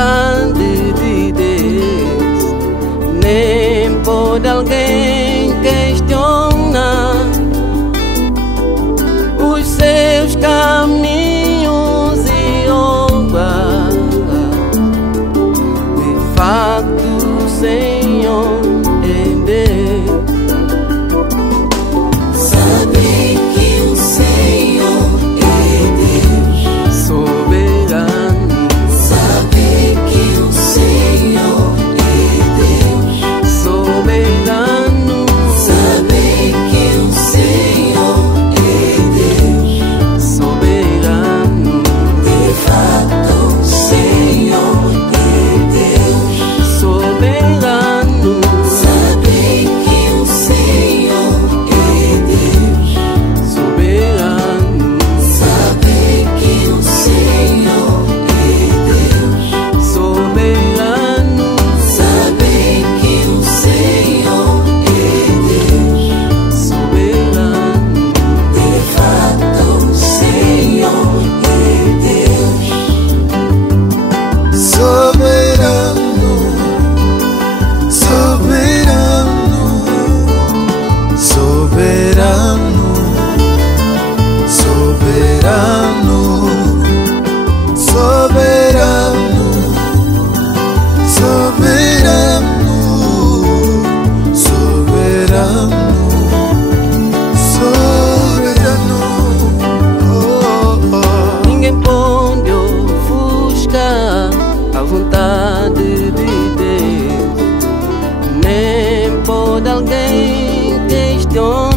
grande de Deus, nem pode alguém questionar os seus caminhos e obras. De fato, o Senhor é Deus. Saber que o Senhor é Deus Soberano. Saber que o Senhor é Deus Soberano. Saber que o Senhor é Deus Soberano. De fato o Senhor é Deus Soberano. Saber que o Senhor é Deus Soberano. Saber que o Senhor é Deus Soberano. Saber que o Senhor é Deus Soberano. De fato o Senhor é Deus Soberano, soberano, soberano, soberano, soberano, soberano, soberano, soberano. Oh, oh. Ninguém pode ofuscar a vontade de Deus, nem pode alguém questionar